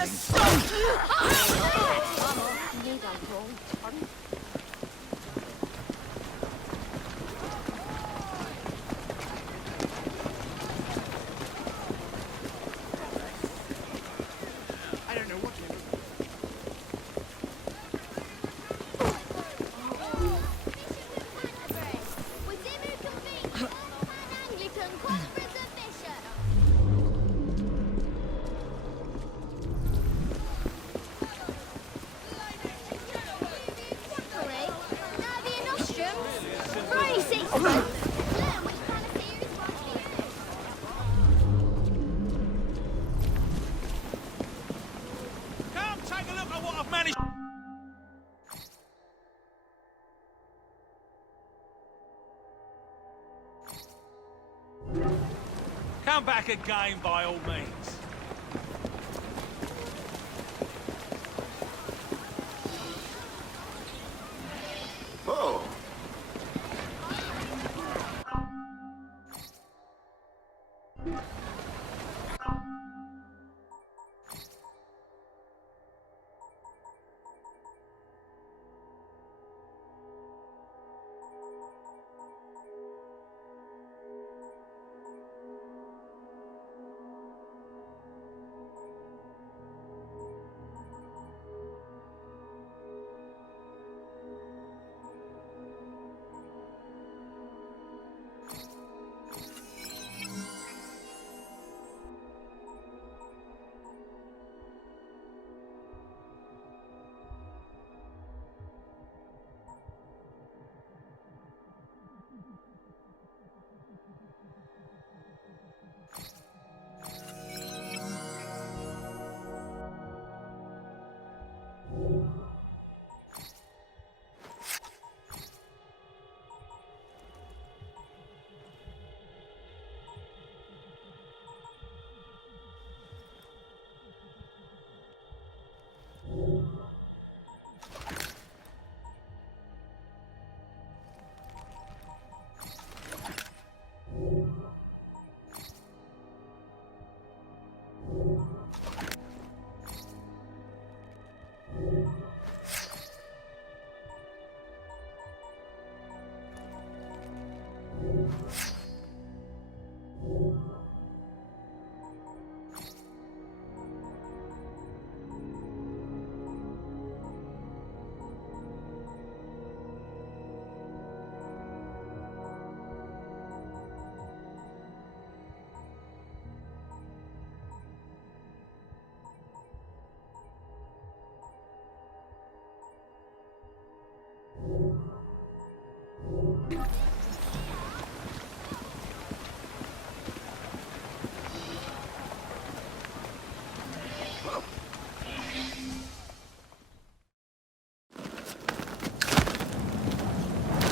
to stop! I don't know what to do. Come take a look at what I've managed. Come back again by all means. Oh.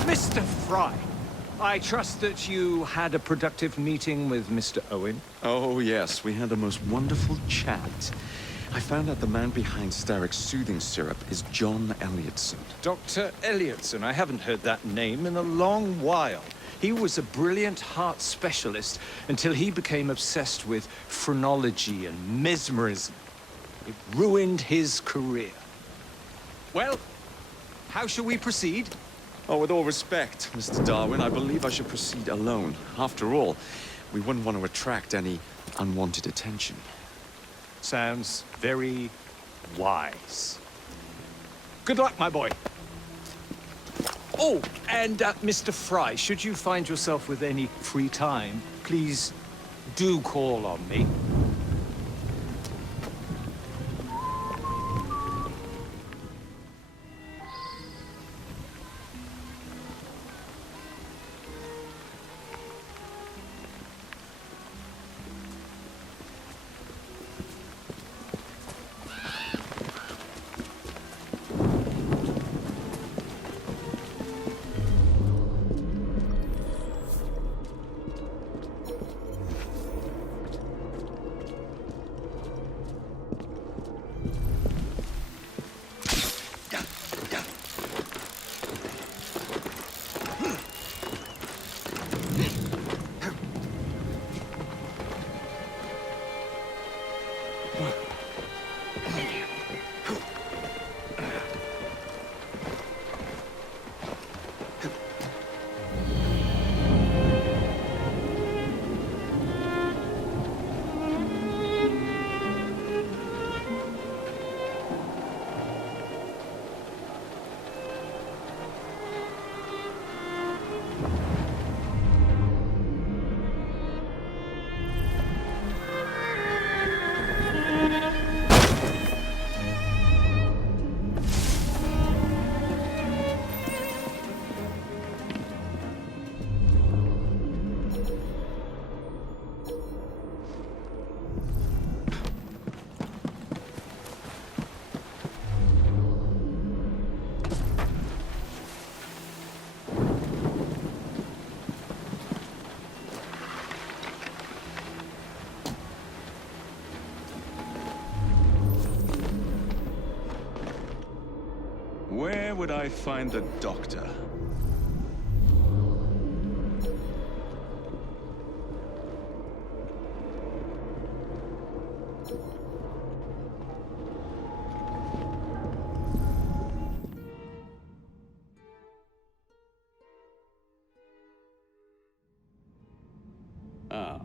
Mr. Fry, I trust that you had a productive meeting with Mr. Owen. Oh, yes. We had the most wonderful chat. I found out the man behind Starrick's soothing syrup is John Elliotson. Dr. Elliotson, I haven't heard that name in a long while. He was a brilliant heart specialist until he became obsessed with phrenology and mesmerism. It ruined his career. Well, how shall we proceed? Oh, with all respect, Mr. Darwin, I believe I should proceed alone. After all, we wouldn't want to attract any unwanted attention. Sounds very wise. Good luck, my boy. Oh, and Mr. Fry, should you find yourself with any free time, please do call on me. would I find the doctor? Ah.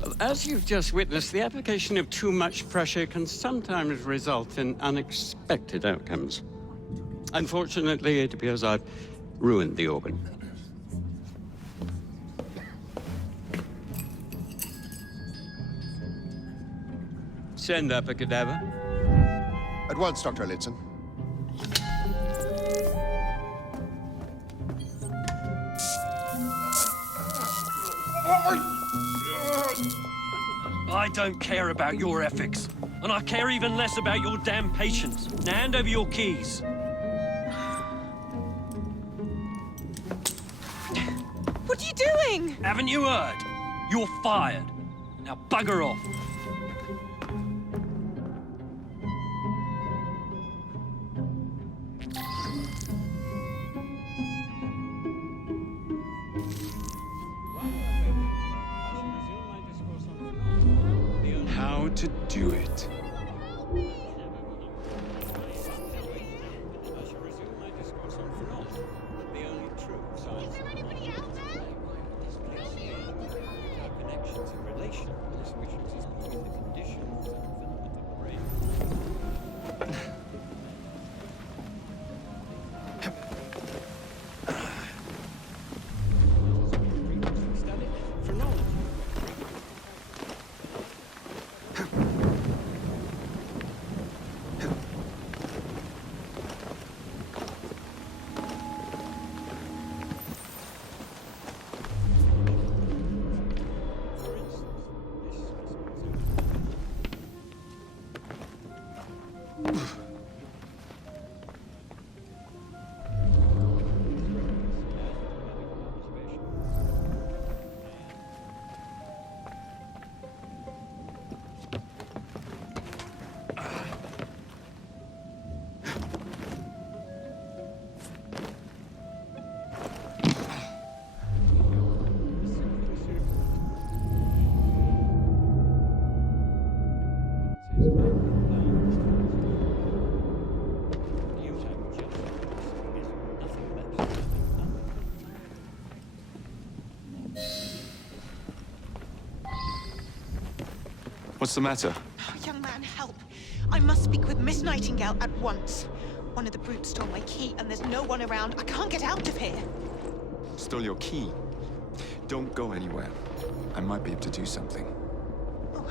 Well, as you've just witnessed, the application of too much pressure can sometimes result in unexpected outcomes. Unfortunately, it appears I've ruined the organ. Send up a cadaver. At once, Dr. Elliotson. I don't care about your ethics, and I care even less about your damn patience. Now hand over your keys. What are you doing? Haven't you heard? You're fired. Now bugger off. How to do it. What's the matter? Young man, help. I must speak with Miss Nightingale at once. One of the brutes stole my key, and there's no one around. I can't get out of here. Stole your key. Don't go anywhere. I might be able to do something. Oh.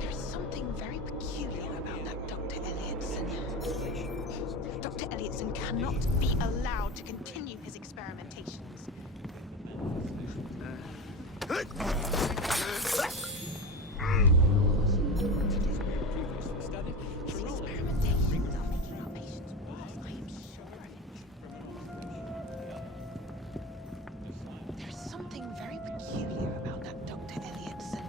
There is something very peculiar about that Dr. Elliotson. Dr. Elliotson cannot be allowed to continue his experimentations. His experimentations are making our patients worse. I am sure of it. There is something very peculiar about that Dr. Elliotson.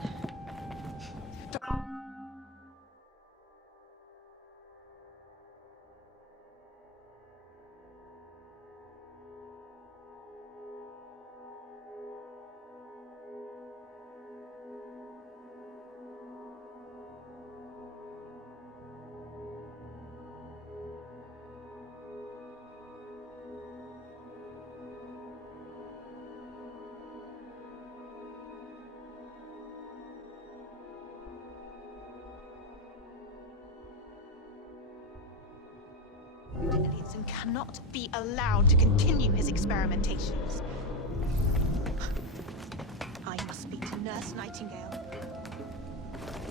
Dr. Elliotson cannot be allowed to continue his experimentations. I must speak to Nurse Nightingale.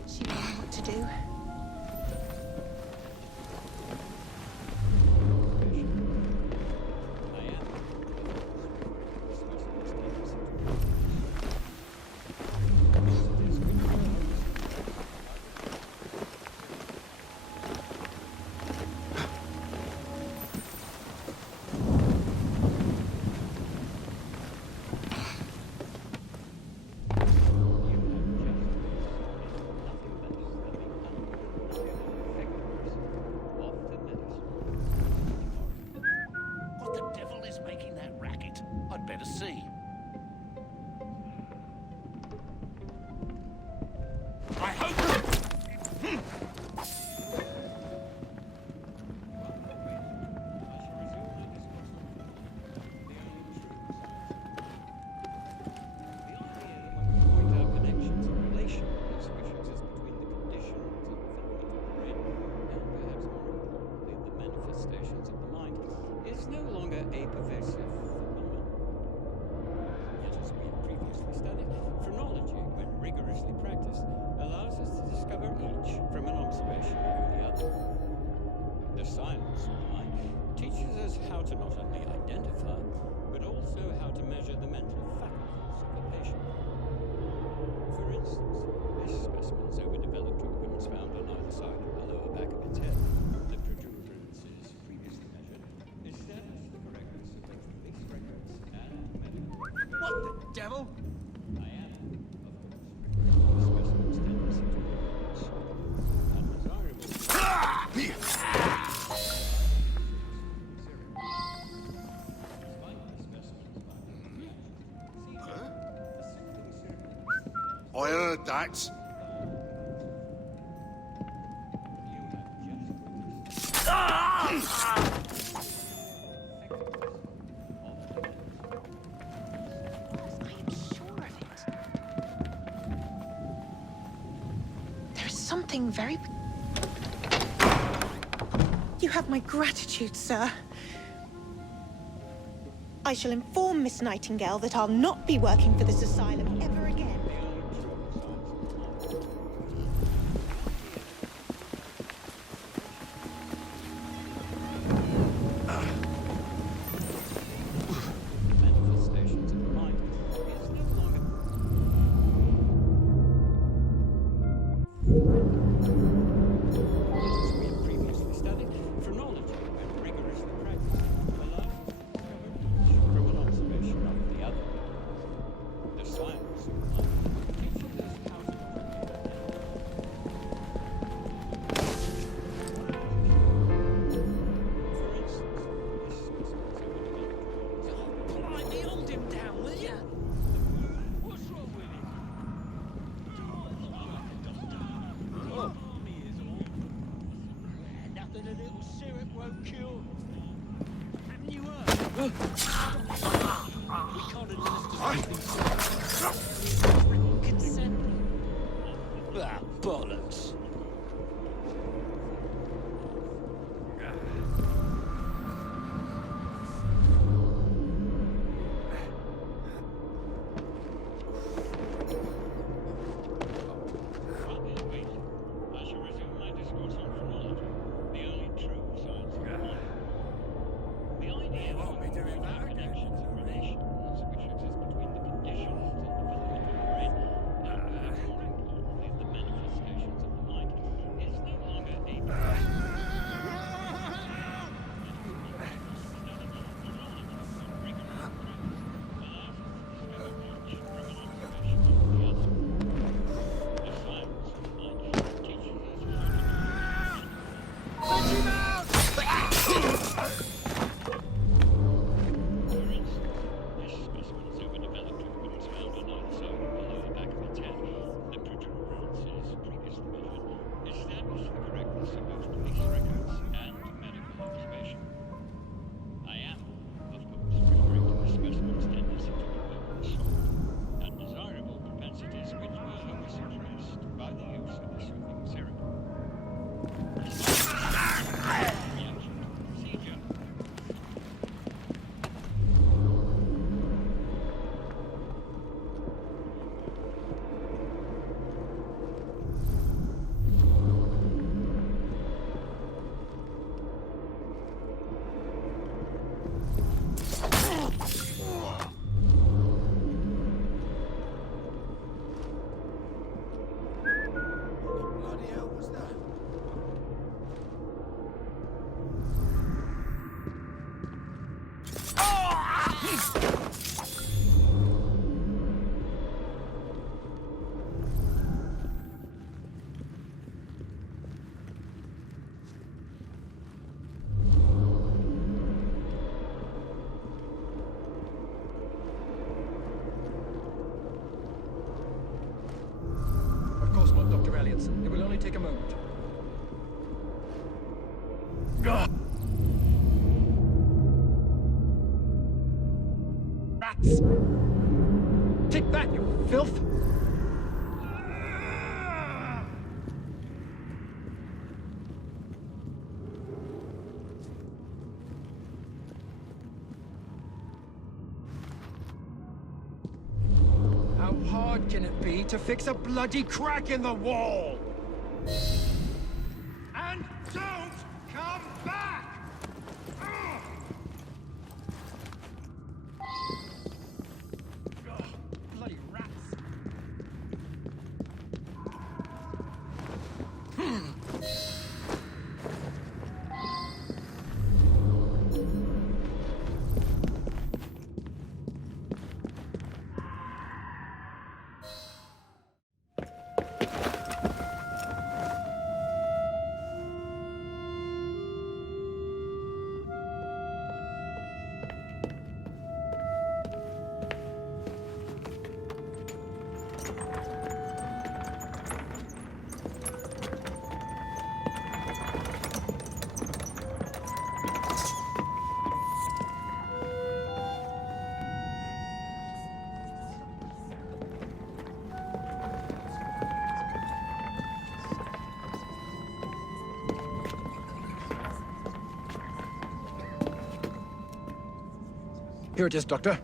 She will know what to do. better see. I hope... No longer a pervasive phenomenon. Yet, as we have previously studied, phrenology, when rigorously practiced, allows us to discover each from an observation of the other. The science of the mind teaches us how to not only identify, but also how to measure the mental faculties of a patient. For instance, this specimen's overdeveloped organs found on either side of the lower back of its head, the protuberances previously measured, establish the correctness of both police records and medical records. What the devil? I am, of course, the specimen's tendency to reproduce undesirable. Despite the specimen's I heard that. I am sure of it. There is something very... You have my gratitude, sir. I shall inform Miss Nightingale that I'll not be working for this asylum ever again. Manifestations of the mind is no longer. As we have previously studied, phrenology, when rigorously practiced, allows us to discover each from an observation of the other. The science of the mind teaches us how to For instance, this specimen's overdeveloped Blimey, hold him down, will ya? What's wrong with him? Nothing a little syrup won't cure. Haven't you heard? We can't administer written consent. Ah, bollocks. I shall resume my discourse on phrenology, the only true science of the mind. The idea of connections and relations which exist between the conditions and development of the brain, and more importantly, the manifestations of the mind, is no longer a rats! Take that, you filth! How hard can it be to fix a bloody crack in the wall? And don't come back! Ugh, bloody rats. Here it is, Doctor.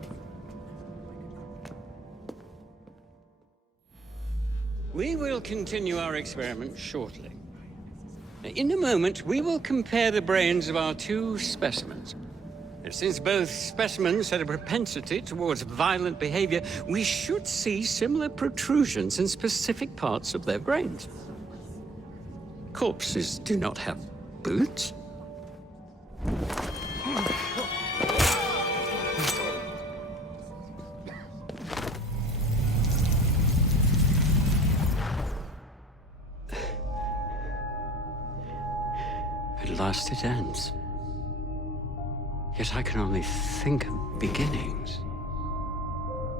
We will continue our experiment shortly. In a moment, we will compare the brains of our two specimens. And since both specimens had a propensity towards violent behavior, we should see similar protrusions in specific parts of their brains. Corpses do not have boots. At last it ends. Yet I can only think of beginnings.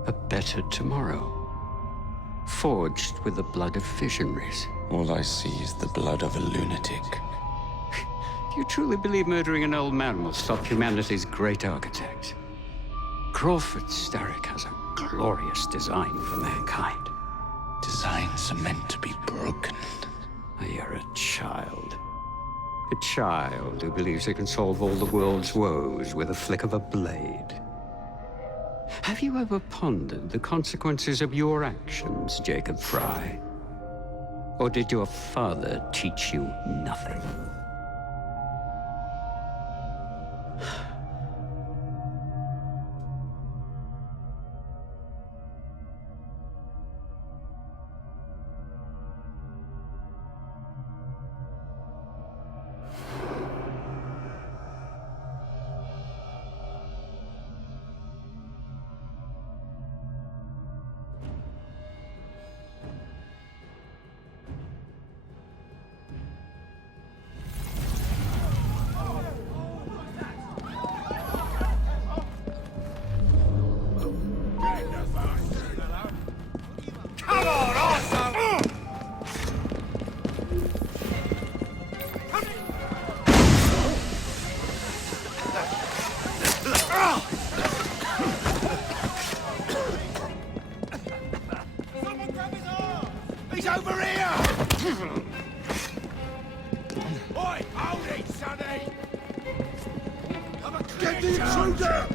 A better tomorrow. Forged with the blood of visionaries. All I see is the blood of a lunatic. Do you truly believe murdering an old man will stop humanity's great architect? Crawford Starrick has a glorious design for mankind. Designs are meant to be broken. You're a child. A child who believes he can solve all the world's woes with a flick of a blade. Have you ever pondered the consequences of your actions, Jacob Fry? Or did your father teach you nothing? He's over here! Oi, hold it, sonny! Get the intruder!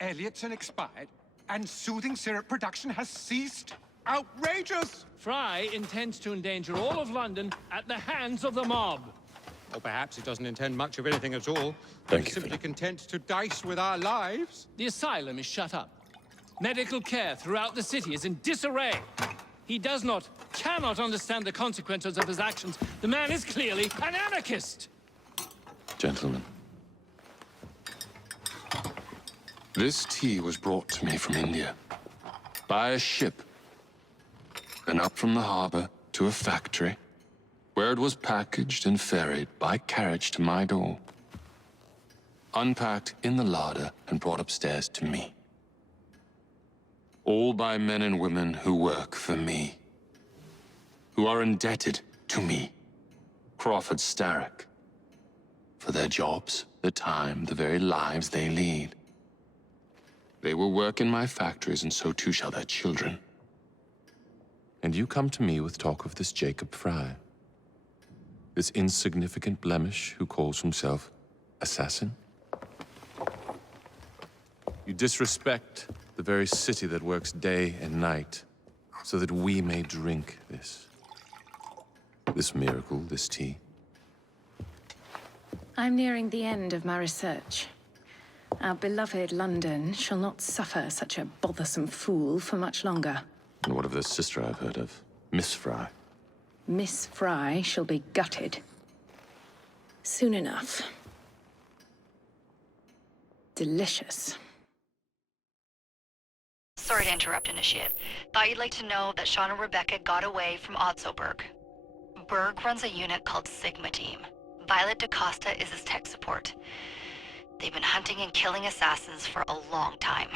Elliotson expired, and soothing syrup production has ceased? Outrageous! Fry intends to endanger all of London at the hands of the mob. Or perhaps he doesn't intend much of anything at all. Thank He's you, simply content to dice with our lives. The asylum is shut up. Medical care throughout the city is in disarray. He does not, cannot understand the consequences of his actions. The man is clearly an anarchist! Gentlemen, this tea was brought to me from India by a ship, then up from the harbor to a factory, where it was packaged and ferried by carriage to my door, unpacked in the larder and brought upstairs to me. All by men and women who work for me, who are indebted to me, Crawford Starrick, for their jobs, the time, the very lives they lead. They will work in my factories, and so too shall their children. And you come to me with talk of this Jacob Fry, this insignificant blemish who calls himself assassin? You disrespect the very city that works day and night so that we may drink this miracle, this tea. I'm nearing the end of my research. Our beloved London shall not suffer such a bothersome fool for much longer. And what of the sister I've heard of, Miss Fry? Miss Fry shall be gutted. Soon enough. Delicious. Sorry to interrupt, Initiate. Thought you'd like to know that Sean and Rebecca got away from Otzoberg. Berg runs a unit called Sigma Team. Violet DaCosta is his tech support. They've been hunting and killing assassins for a long time.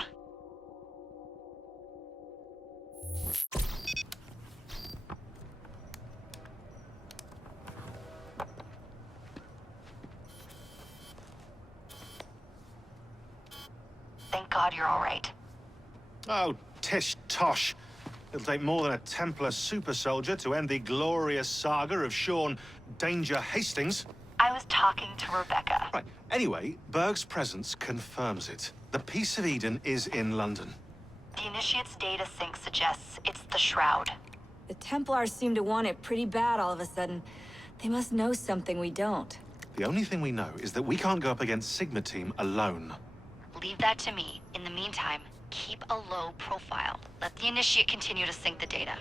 Thank God you're all right. Oh, tish tosh. It'll take more than a Templar super soldier to end the glorious saga of Sean Danger Hastings. I was talking to Rebecca. Right. Anyway, Berg's presence confirms it. The Peace of Eden is in London. The Initiate's data sync suggests it's the Shroud. The Templars seem to want it pretty bad all of a sudden. They must know something we don't. The only thing we know is that we can't go up against Sigma Team alone. Leave that to me. In the meantime, keep a low profile. Let the Initiate continue to sync the data.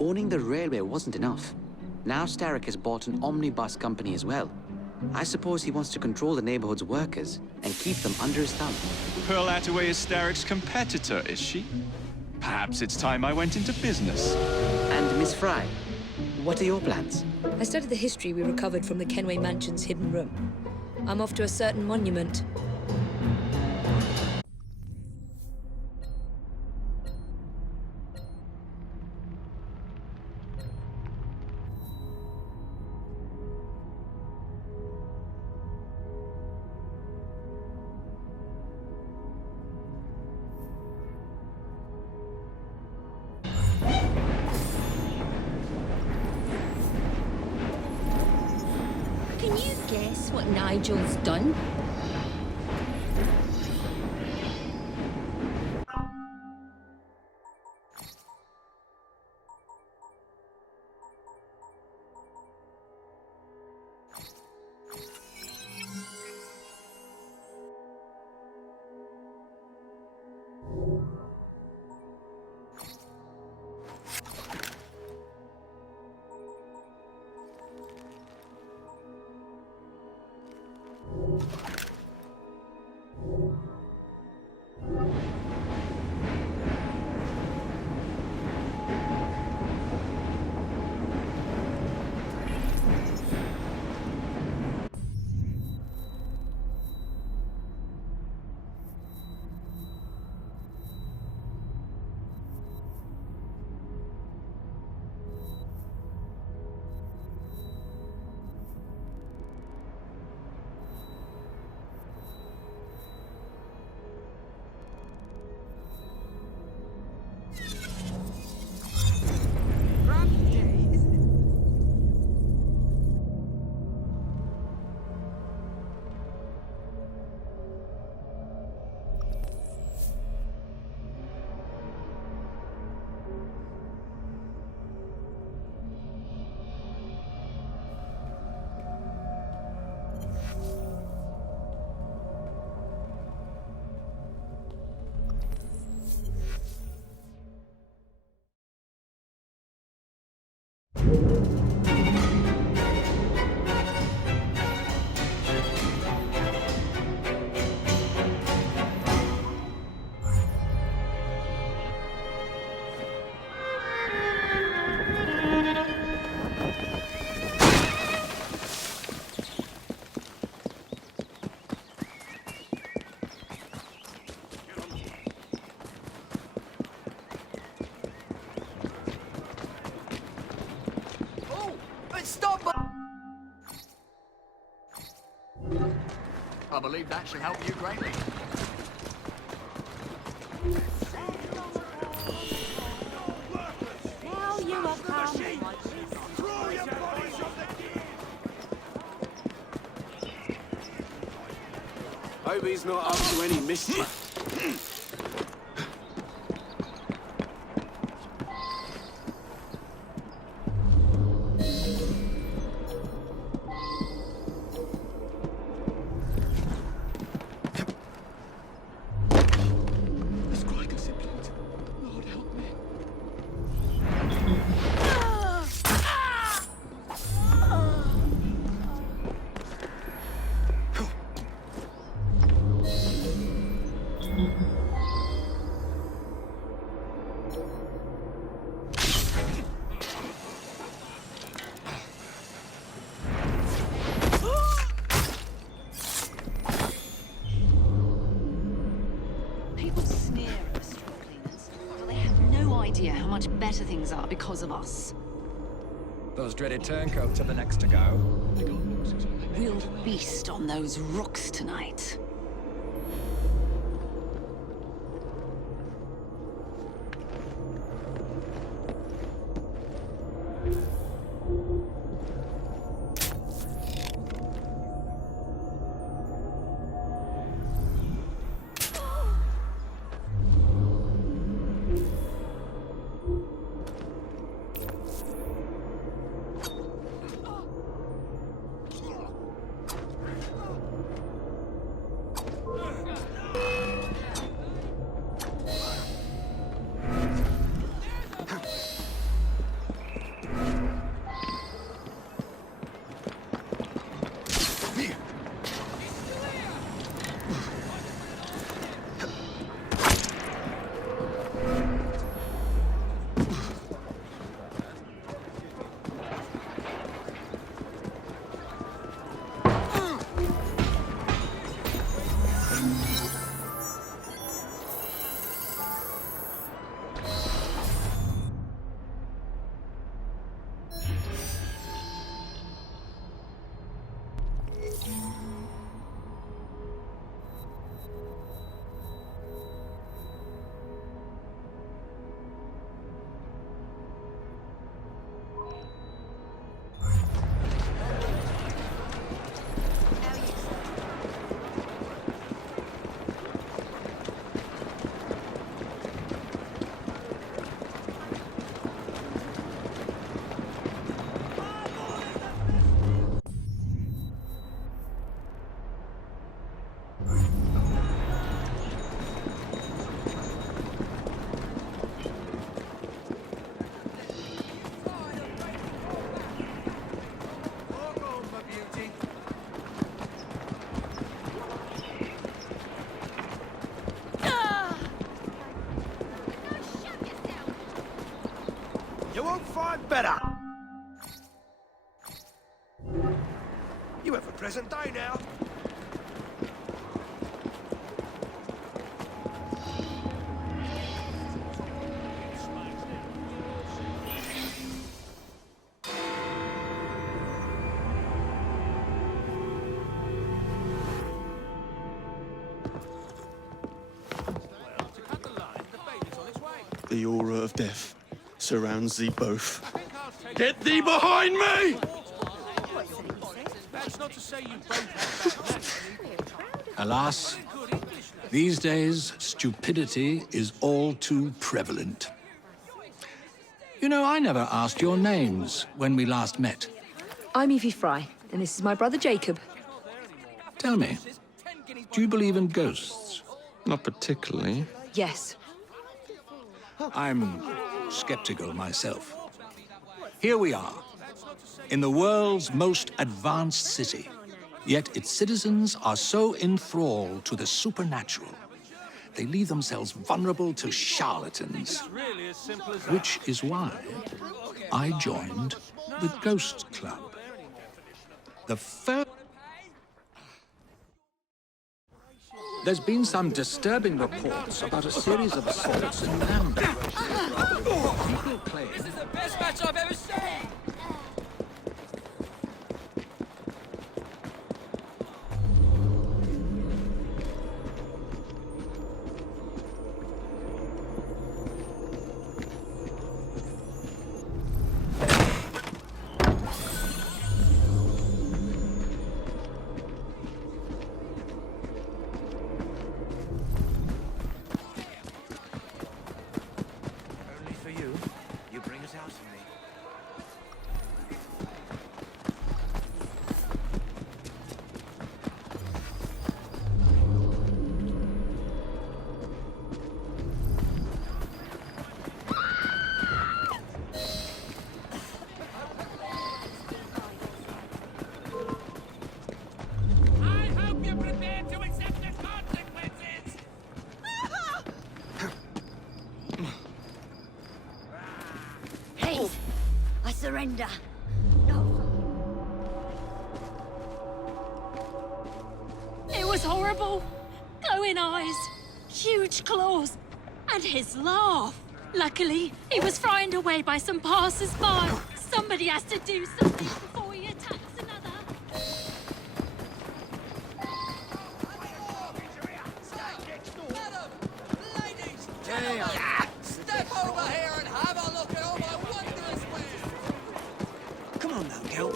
Owning the railway wasn't enough. Now Starrick has bought an omnibus company as well. I suppose he wants to control the neighborhood's workers and keep them under his thumb. Pearl Attaway is Starrick's competitor, is she? Perhaps it's time I went into business. And Miss Fry, what are your plans? I studied the history we recovered from the Kenway Mansion's hidden room. I'm off to a certain monument. Can you guess what Nigel's done? I believe that should help you greatly. Now you are calm. Throw your bodies on the Hope he's not up to any mischief. People sneer at us straw cleaners, but they have no idea how much better things are because of us. Those dreaded turncoats are the next to go. We'll feast on those rooks tonight. You won't find better. You have a present day now. The aura of death surrounds thee both. Get thee behind me! That's not to say you both have Alas, these days, stupidity is all too prevalent. You know, I never asked your names when we last met. I'm Evie Fry, and this is my brother Jacob. Tell me, do you believe in ghosts? Not particularly. Yes. I'm skeptical myself. Here we are, in the world's most advanced city, yet its citizens are so enthralled to the supernatural, they leave themselves vulnerable to charlatans. Which is why I joined the Ghost Club. The first... There's been some disturbing reports about a series of assaults in Lambeth. People claim... This is the best match I've ever seen! surrender. It was horrible. Glowing eyes, huge claws, and his laugh. Luckily, he was frightened away by some passers-by. Somebody has to do something before he attacks another. Step over here and have a look at all my wondrous wares! Come on now, Gil.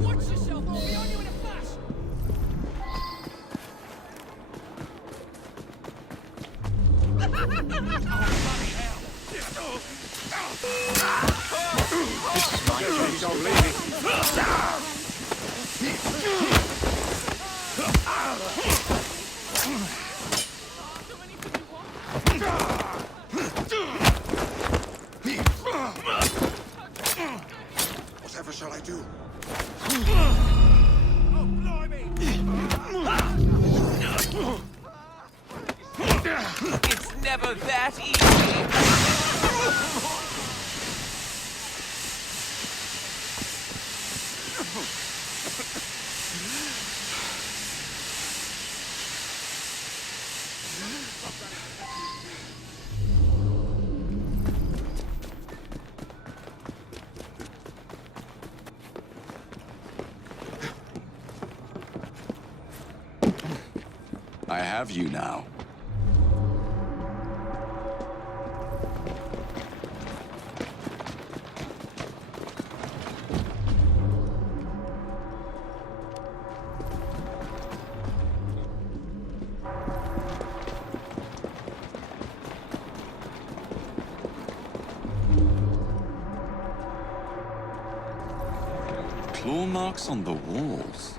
Watch yourself, or I'll be on you in a flash! Whatever shall I do? It's never that easy! I have you now. Claw marks on the walls.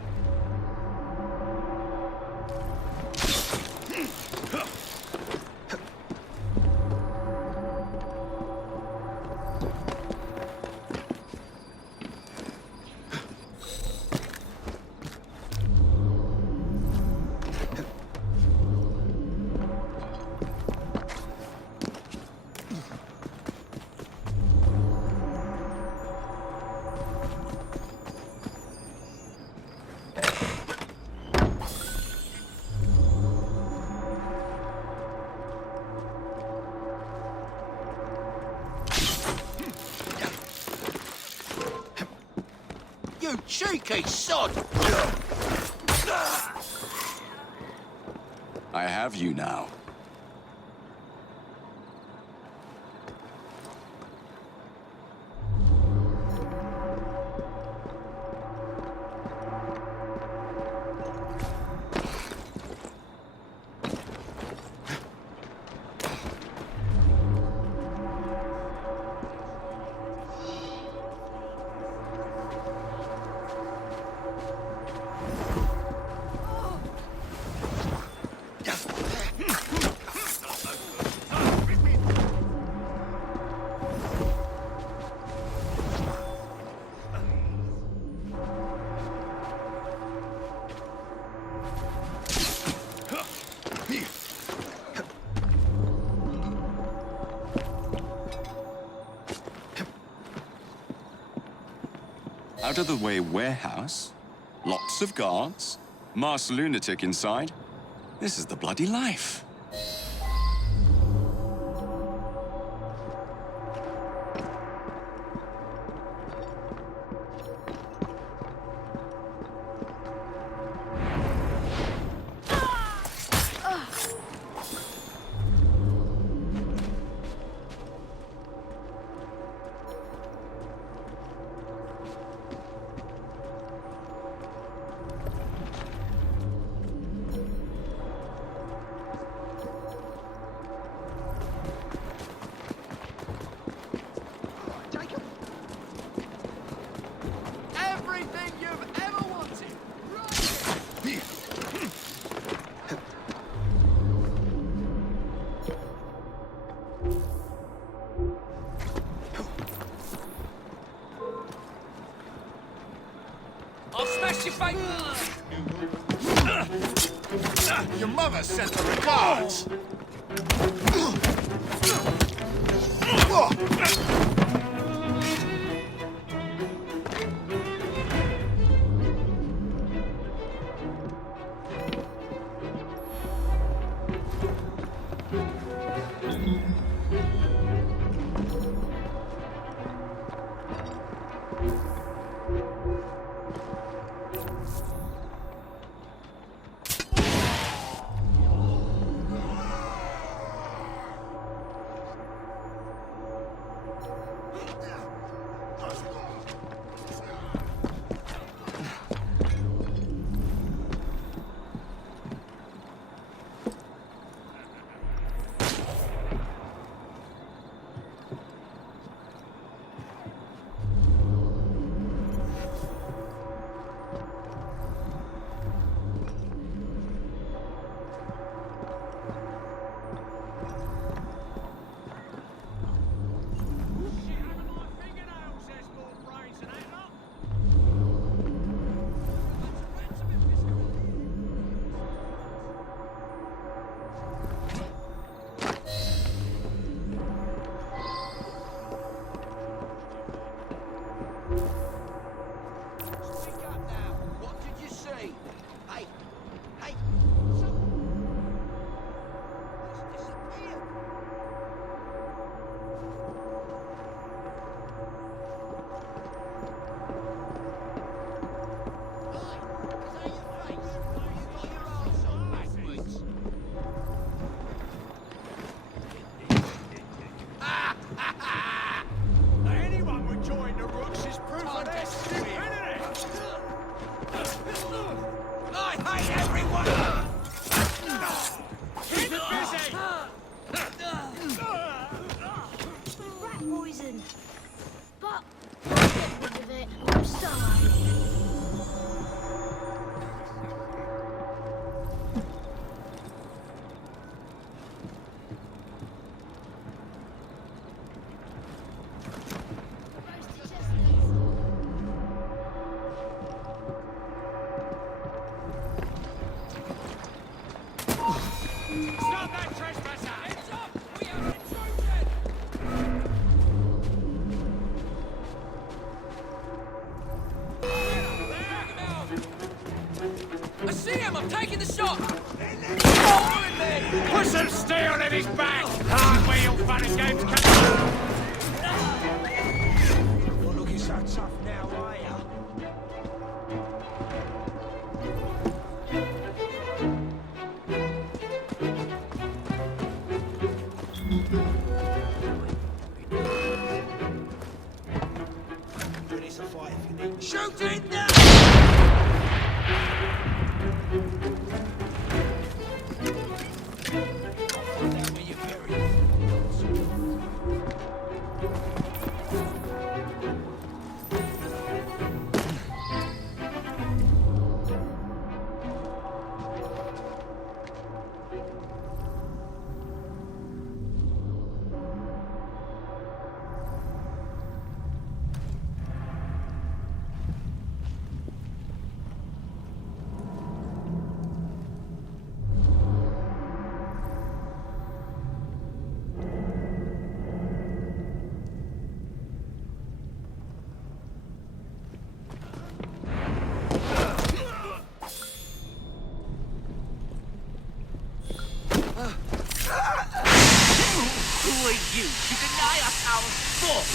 You cheeky sod! I have you now. Out of the way warehouse, lots of guards, masked lunatic inside. This is the bloody life. Everything you've ever wanted! I'll smash your face! Your mother sent her regards! Hey, everyone! Keep it busy! Rat poison. But I'll get rid of it. I'm sorry. Stop that trespasser! Heads up! We are intrusion! I see him! I'm taking the shot! Put some steel in his back! Hard where your fun and games come. You're looking so tough now, are ya? Ready to fight if you need. Shoot it now! Who are you to deny us our sport?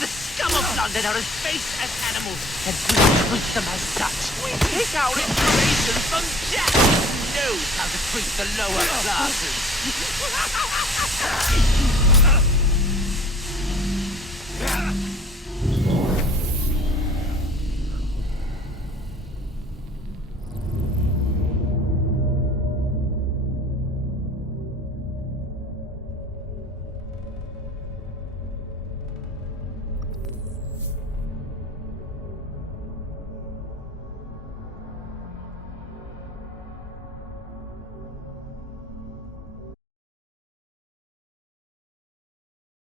The scum of London are as base as animals, and we treat them as such. We take our information from Jack, who knows how to treat the lower classes.